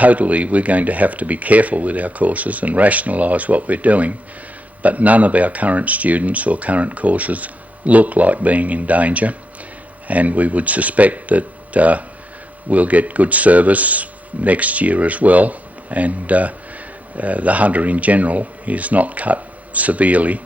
totally, we're going to have to be careful with our courses and rationalise what we're doing, but none of our current students or current courses look like being in danger, and we would suspect that we'll get good service next year as well, and the hunter in general is not cut severely.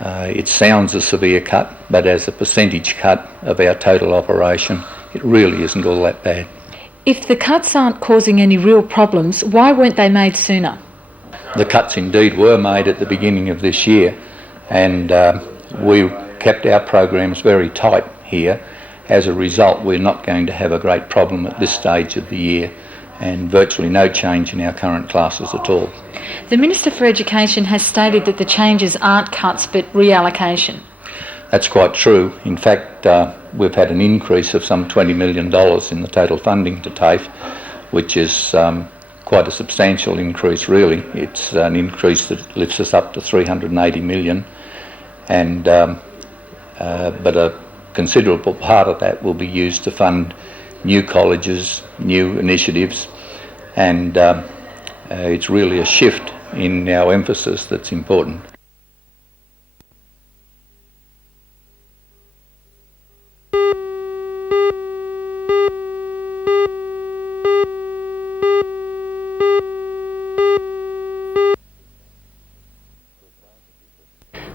It sounds a severe cut, but as a percentage cut of our total operation, it really isn't all that bad. If the cuts aren't causing any real problems, why weren't they made sooner? The cuts indeed were made at the beginning of this year, and we kept our programs very tight here. As a result, we're not going to have a great problem at this stage of the year, and virtually no change in our current classes at all. The Minister for Education has stated that the changes aren't cuts but reallocation. That's quite true. In fact, we've had an increase of some $20 million in the total funding to TAFE, which is quite a substantial increase really. It's an increase that lifts us up to $380 million, and but a considerable part of that will be used to fund new colleges, new initiatives, and it's really a shift in our emphasis that's important.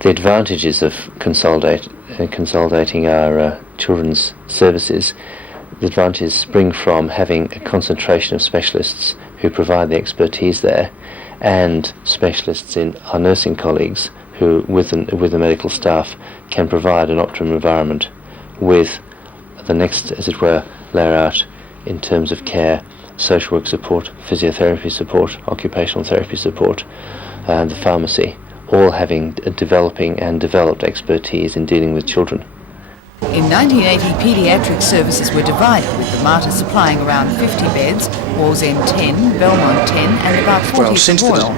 The advantages of consolidating our children's services, the advantages spring from having a concentration of specialists who provide the expertise there, and specialists in our nursing colleagues who, with the medical staff, can provide an optimum environment with the next, as it were, layer out in terms of care, social work support, physiotherapy support, occupational therapy support, and the pharmacy, all having developing and developed expertise in dealing with children. In 1980, paediatric services were divided, with the Mater supplying around 50 beds, Wallsend 10, Belmont 10 and about 40 at the Royal.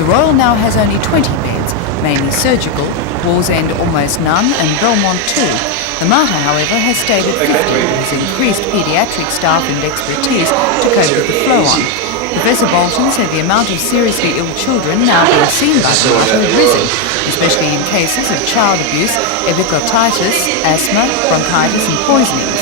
The Royal now has only 20 beds, mainly surgical, Wallsend almost none and Belmont 2. The Mater, however, has stayed at 50 and has increased paediatric staff and expertise to cope with the flow-on. Professor Bolton said the amount of seriously ill children now being seen by the Mater had risen, especially in cases of child abuse, epiglottitis, asthma, bronchitis and poisonings.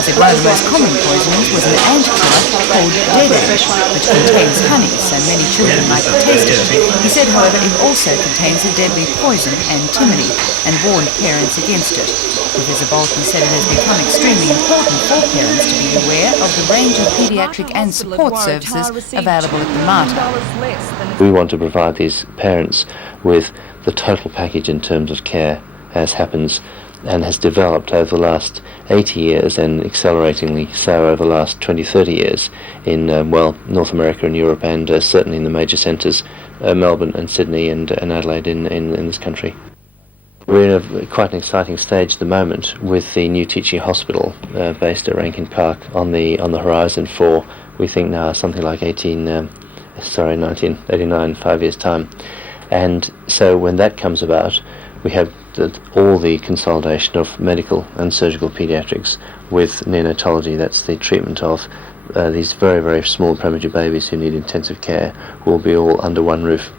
He said one of the most common poisonings was an ant killer called dead ant, which contains honey, so many children might get tasted. He said, however, it also contains a deadly poison, antimony, and warned parents against it. Professor Bolton said it has become extremely important for parents to be aware of the range of paediatric and support services available at the Mater. We want to provide these parents with the total package in terms of care, as happens and has developed over the last 80 years and acceleratingly so over the last 20-30 years in, North America and Europe, and certainly in the major centres, Melbourne and Sydney and Adelaide in this country. We're in quite an exciting stage at the moment with the new teaching hospital based at Rankin Park on the horizon for, we think now, something like 1989, 5 years' time. And so when that comes about, we have all the consolidation of medical and surgical paediatrics with neonatology. That's the treatment of these very, very small premature babies who need intensive care, will be all under one roof.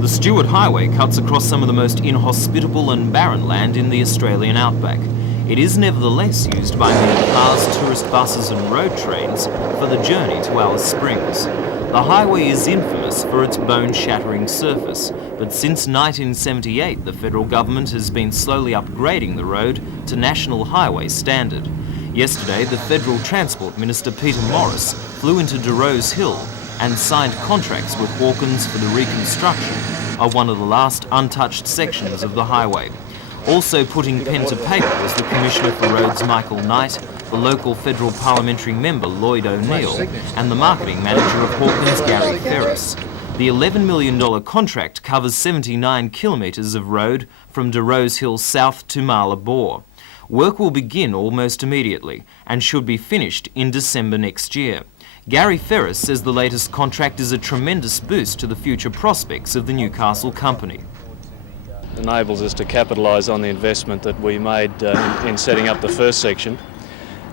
The Stewart Highway cuts across some of the most inhospitable and barren land in the Australian outback. It is nevertheless used by many cars, tourist buses and road trains for the journey to Alice Springs. The highway is infamous for its bone-shattering surface, but since 1978 the federal government has been slowly upgrading the road to National Highway standard. Yesterday, the Federal Transport Minister Peter Morris flew into Torres Hill and signed contracts with Hawkins for the reconstruction of one of the last untouched sections of the highway. Also putting pen to paper was the Commissioner for Roads Michael Knight, the local federal parliamentary member Lloyd O'Neill, and the marketing manager of Hawkins Gary Ferris. The $11 million contract covers 79 kilometres of road from Torres Hill south to Marla Bore. Work will begin almost immediately and should be finished in December next year. Gary Ferris says the latest contract is a tremendous boost to the future prospects of the Newcastle company. It enables us to capitalise on the investment that we made in setting up the first section.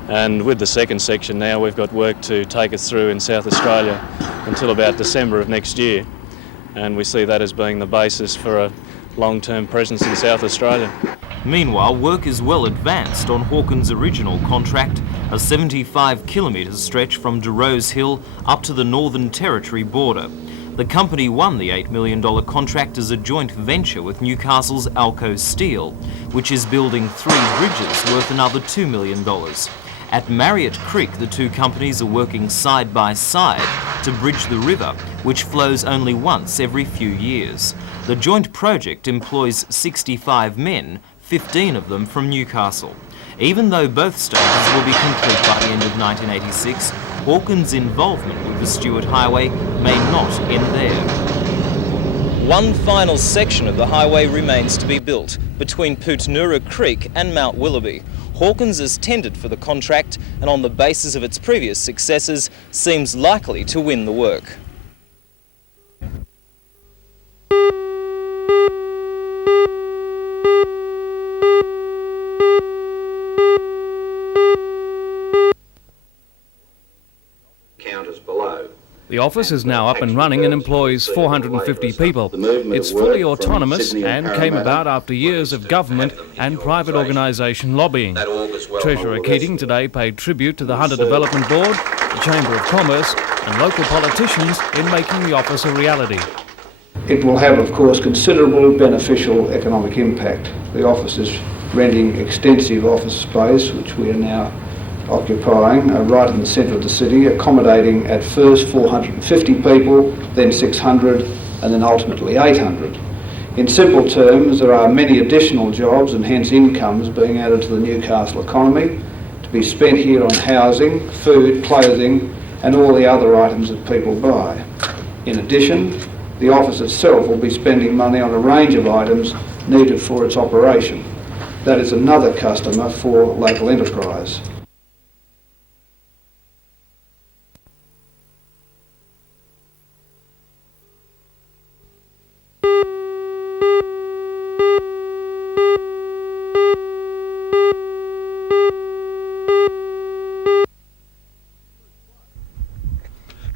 And with the second section now, we've got work to take us through in South Australia until about December of next year. And we see that as being the basis for a long-term presence in South Australia. Meanwhile, work is well advanced on Hawkins' original contract, a 75-kilometre stretch from De Rose Hill up to the Northern Territory border. The company won the $8 million contract as a joint venture with Newcastle's Alco Steel, which is building 3 bridges worth another $2 million. At Marriott Creek, the two companies are working side by side to bridge the river, which flows only once every few years. The joint project employs 65 men, 15 of them from Newcastle. Even though both stages will be complete by the end of 1986, Hawkins' involvement with the Stewart Highway may not end there. One final section of the highway remains to be built between Pootanura Creek and Mount Willoughby. Hawkins has tendered for the contract and on the basis of its previous successes seems likely to win the work. The office is now up and running and employs 450 people. It's fully autonomous and came about after years of government and private organisation lobbying. Treasurer Keating today paid tribute to the Hunter Development Board, the Chamber of Commerce and local politicians in making the office a reality. It will have, of course, considerable beneficial economic impact. The office is renting extensive office space, which we are now occupying right in the centre of the city, accommodating at first 450 people, then 600 and then ultimately 800. In simple terms, there are many additional jobs and hence incomes being added to the Newcastle economy to be spent here on housing, food, clothing and all the other items that people buy. In addition, the office itself will be spending money on a range of items needed for its operation. That is another customer for local enterprise.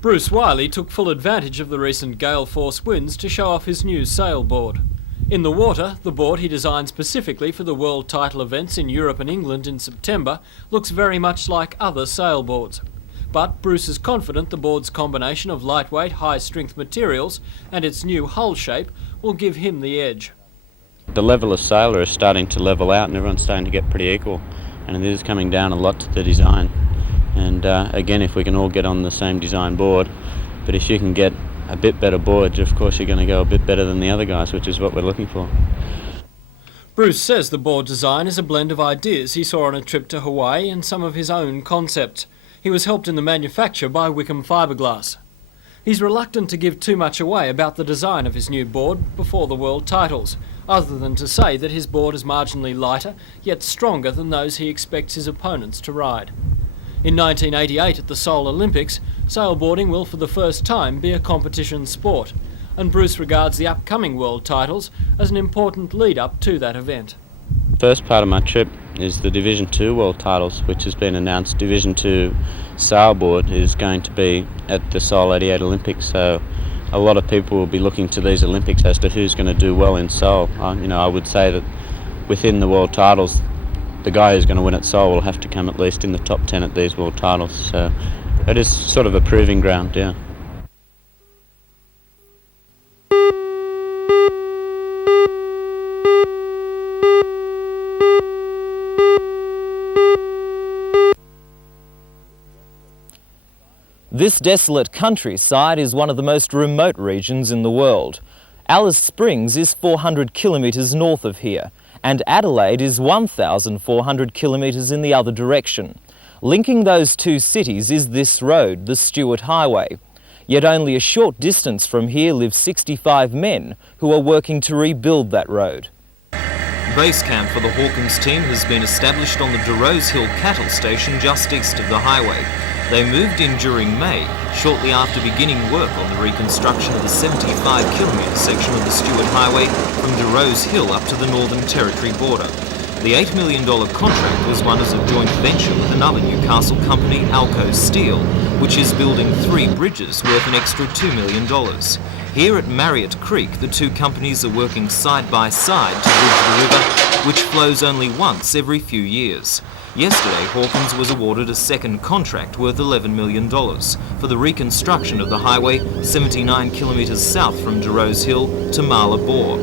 Bruce Wiley took full advantage of the recent gale force winds to show off his new sailboard. In the water, the board he designed specifically for the world title events in Europe and England in September looks very much like other sailboards. But Bruce is confident the board's combination of lightweight, high-strength materials and its new hull shape will give him the edge. The level of sailor is starting to level out and everyone's starting to get pretty equal, and it is coming down a lot to the design. And again, if we can all get on the same design board, but if you can get a bit better board, of course you're going to go a bit better than the other guys, which is what we're looking for. Bruce says the board design is a blend of ideas he saw on a trip to Hawaii and some of his own concepts. He was helped in the manufacture by Wickham Fiberglass. He's reluctant to give too much away about the design of his new board before the world titles, other than to say that his board is marginally lighter, yet stronger than those he expects his opponents to ride. In 1988 at the Seoul Olympics, sailboarding will for the first time be a competition sport, and Bruce regards the upcoming world titles as an important lead-up to that event. First part of my trip is the Division 2 world titles, which has been announced. Division 2 sailboard is going to be at the Seoul 88 Olympics, so a lot of people will be looking to these Olympics as to who's going to do well in Seoul. I would say that within the world titles, the guy who's going to win at Seoul will have to come at least in the top 10 at these world titles. So it is sort of a proving ground, yeah. This desolate countryside is one of the most remote regions in the world. Alice Springs is 400 kilometres north of here, and Adelaide is 1,400 kilometres in the other direction. Linking those two cities is this road, the Stewart Highway. Yet only a short distance from here live 65 men who are working to rebuild that road. base camp for the Hawkins team has been established on the Torres Hill cattle station just east of the highway. They moved in during May, shortly after beginning work on the reconstruction of the 75-kilometre section of the Stewart Highway from Torres Hill up to the Northern Territory border. The $8 million contract was won as a joint venture with another Newcastle company, Alco Steel, which is building 3 bridges worth an extra $2 million. Here at Marriott Creek, the two companies are working side by side to bridge the river, which flows only once every few years. Yesterday, Hawkins was awarded a second contract worth $11 million for the reconstruction of the highway 79 kilometres south from Torres Hill to Marla Bore.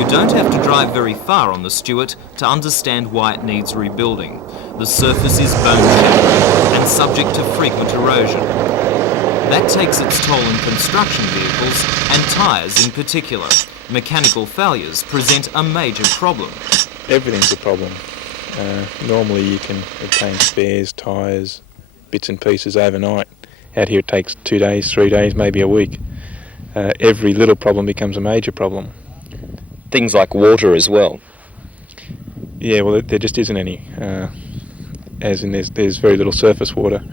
You don't have to drive very far on the Stewart to understand why it needs rebuilding. The surface is bone-shattering and subject to frequent erosion. That takes its toll in construction vehicles and tyres in particular. Mechanical failures present a major problem. Everything's a problem. Normally you can obtain spares, tyres, bits and pieces overnight. Out here it takes 2 days, 3 days, maybe a week. Every little problem becomes a major problem. Things like water as well. Yeah, well there just isn't any. As in there's very little surface water.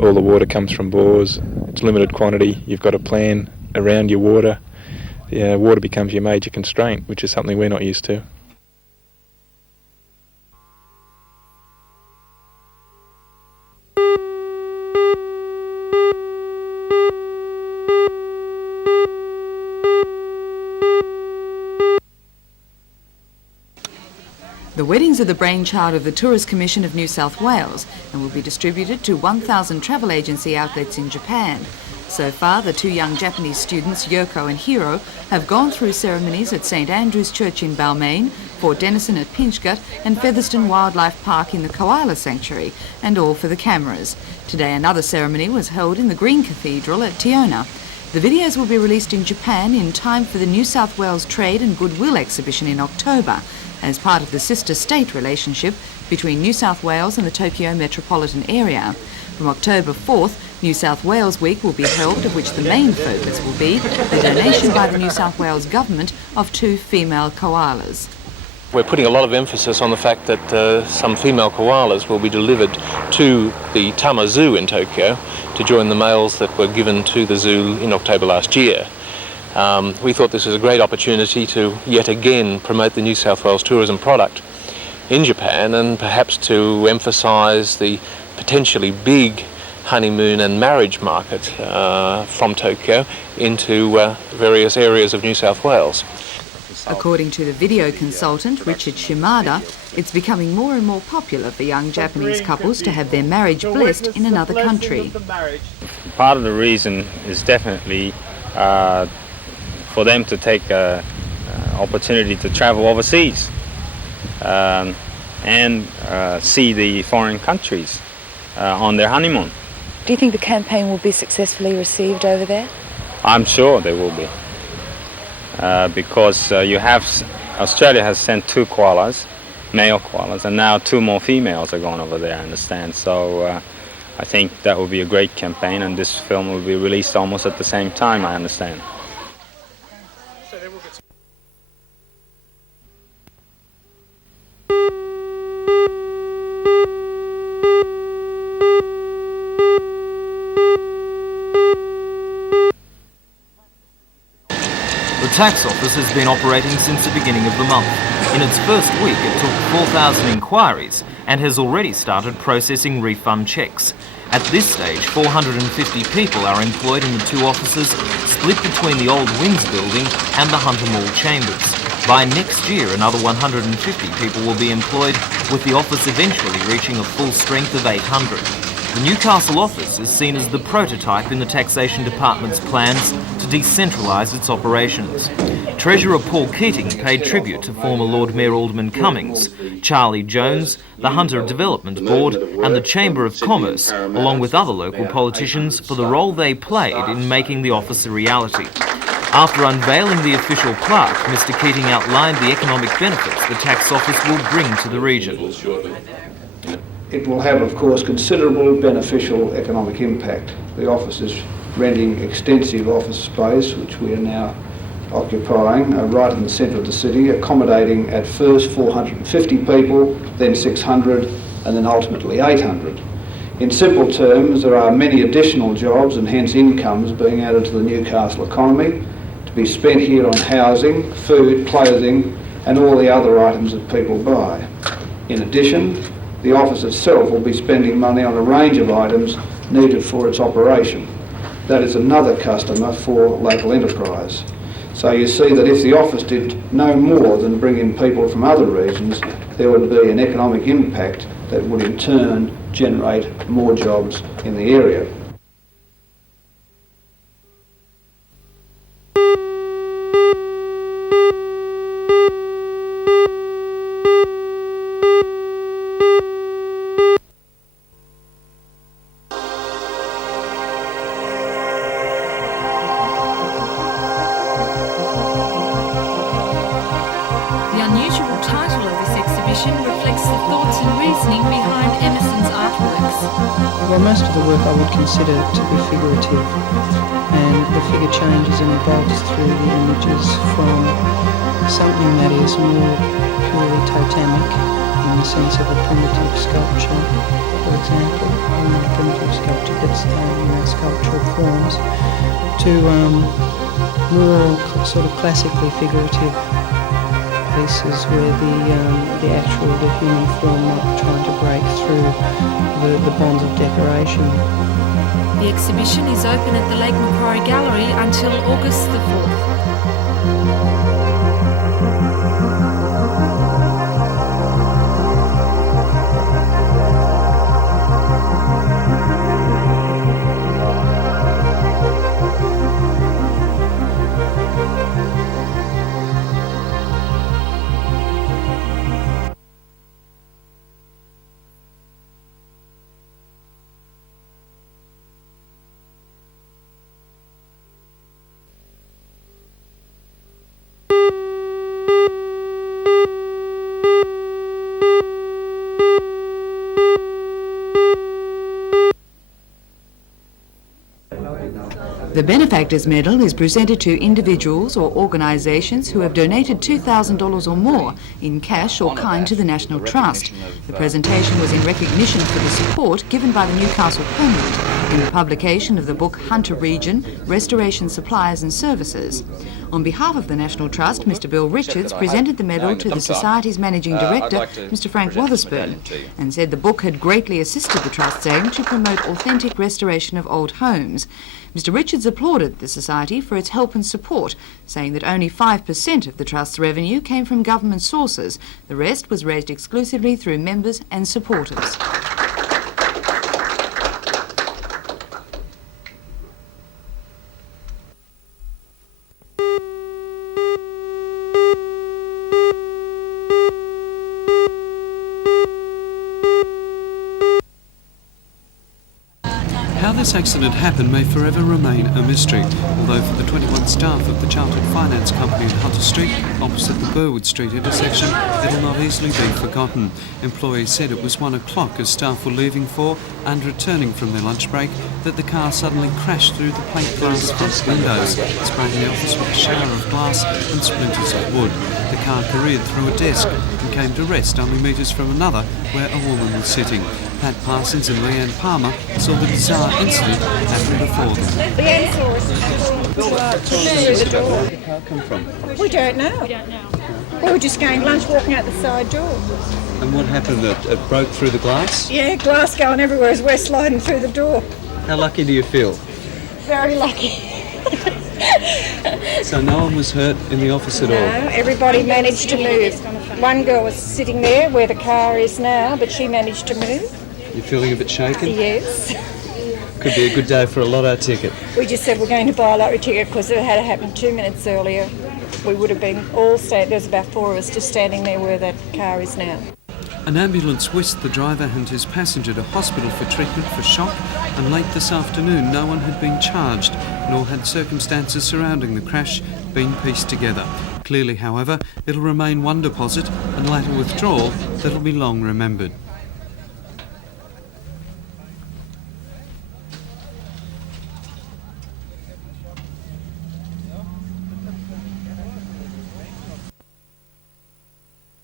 All the water comes from bores. It's limited quantity. You've got to plan around your water. Water becomes your major constraint, which is something we're not used to. The weddings are the brainchild of the Tourist Commission of New South Wales and will be distributed to 1,000 travel agency outlets in Japan. So far, the 2 young Japanese students, Yoko and Hiro, have gone through ceremonies at St Andrew's Church in Balmain, Fort Denison at Pinchgut and Featherston Wildlife Park in the Koala Sanctuary, and all for the cameras. Today another ceremony was held in the Green Cathedral at Tiona. The videos will be released in Japan in time for the New South Wales Trade and Goodwill exhibition in October, as part of the sister-state relationship between New South Wales and the Tokyo metropolitan area. From October 4th, New South Wales Week will be held, of which the main focus will be the donation by the New South Wales Government of 2 female koalas. We're putting a lot of emphasis on the fact that some female koalas will be delivered to the Tama Zoo in Tokyo to join the males that were given to the zoo in October last year. We thought this was a great opportunity to yet again promote the New South Wales tourism product in Japan and perhaps to emphasise the potentially big honeymoon and marriage market from Tokyo into various areas of New South Wales. According to the video consultant Richard Shimada, it's becoming more and more popular for young Japanese couples to have their marriage blessed in another country. Part of the reason is definitely for them to take an opportunity to travel overseas and see the foreign countries on their honeymoon. Do you think the campaign will be successfully received over there? I'm sure they will be. Because Australia has sent 2 koalas, male koalas, and now 2 more females are going over there, I understand. So I think that will be a great campaign, and this film will be released almost at the same time, I understand. The tax office has been operating since the beginning of the month. In its first week, it took 4,000 inquiries and has already started processing refund checks. At this stage, 450 people are employed in the 2 offices, split between the old Wings building and the Hunter Mall chambers. By next year, another 150 people will be employed, with the office eventually reaching a full strength of 800. The Newcastle office is seen as the prototype in the Taxation Department's plans to decentralise its operations. Treasurer Paul Keating paid tribute to former Lord Mayor Alderman Cummings, Charlie Jones, the Hunter Development Board and the Chamber of Commerce, along with other local politicians, for the role they played in making the office a reality. After unveiling the official plaque, Mr Keating outlined the economic benefits the tax office will bring to the region. It will have, of course, considerable beneficial economic impact. The office is renting extensive office space, which we are now occupying right in the centre of the city, accommodating at first 450 people, then 600 and then ultimately 800. In simple terms, there are many additional jobs and hence incomes being added to the Newcastle economy to be spent here on housing, food, clothing and all the other items that people buy. In addition, the office itself will be spending money on a range of items needed for its operation. That is another customer for local enterprise. So you see that if the office did no more than bring in people from other regions, there would be an economic impact that would in turn generate more jobs in the area. Well, most of the work I would consider to be figurative, and the figure changes and evolves through the images from something that is more purely totemic in the sense of a primitive sculpture, for example, a primitive sculpture that's sculptural forms, to more sort of classically figurative pieces where the human form might be trying to break through the bonds of decoration. The exhibition is open at the Lake Macquarie Gallery until August the 4th. The Benefactors Medal is presented to individuals or organisations who have donated $2,000 or more in cash or kind to the National Trust. The presentation was in recognition for the support given by the Newcastle Permanent in the publication of the book Hunter Region, Restoration Supplies and Services. On behalf of the National Trust, Mr Bill Richards presented the medal to the Society's Managing Director, Mr Frank Wotherspoon, and said the book had greatly assisted the Trust's aim to promote authentic restoration of old homes. Mr Richards applauded the Society for its help and support, saying that only 5% of the Trust's revenue came from government sources. The rest was raised exclusively through members and supporters. How this accident happened may forever remain a mystery, although for the 21 staff of the Chartered Finance Company in Hunter Street, opposite the Burwood Street intersection, it'll not easily be forgotten. Employees said it was 1 o'clock as staff were leaving for and returning from their lunch break that the car suddenly crashed through the plate glass front windows, spraying the office with a shower of glass and splinters of wood. The car careered through a desk and came to rest only metres from another where a woman was sitting. Pat Parsons and Leanne Palmer saw the bizarre incident happen before them. Leanne saw us through the door. Where did the car come from? We don't know. We were just going lunch, walking out the side door. And what happened? It broke through the glass? Yeah, glass going everywhere as we're sliding through the door. How lucky do you feel? Very lucky. So no one was hurt in the office at all? No, everybody managed to move. One girl was sitting there where the car is now, but she managed to move. You're feeling a bit shaken? Yes. Could be a good day for a lotto ticket. We just said we're going to buy a lottery ticket because if it had happened 2 minutes earlier, we would have been all there's about 4 of us just standing there where that car is now. An ambulance whisked the driver and his passenger to hospital for treatment for shock, and late this afternoon no one had been charged, nor had circumstances surrounding the crash been pieced together. Clearly, however, it'll remain one deposit and later withdrawal that'll be long remembered.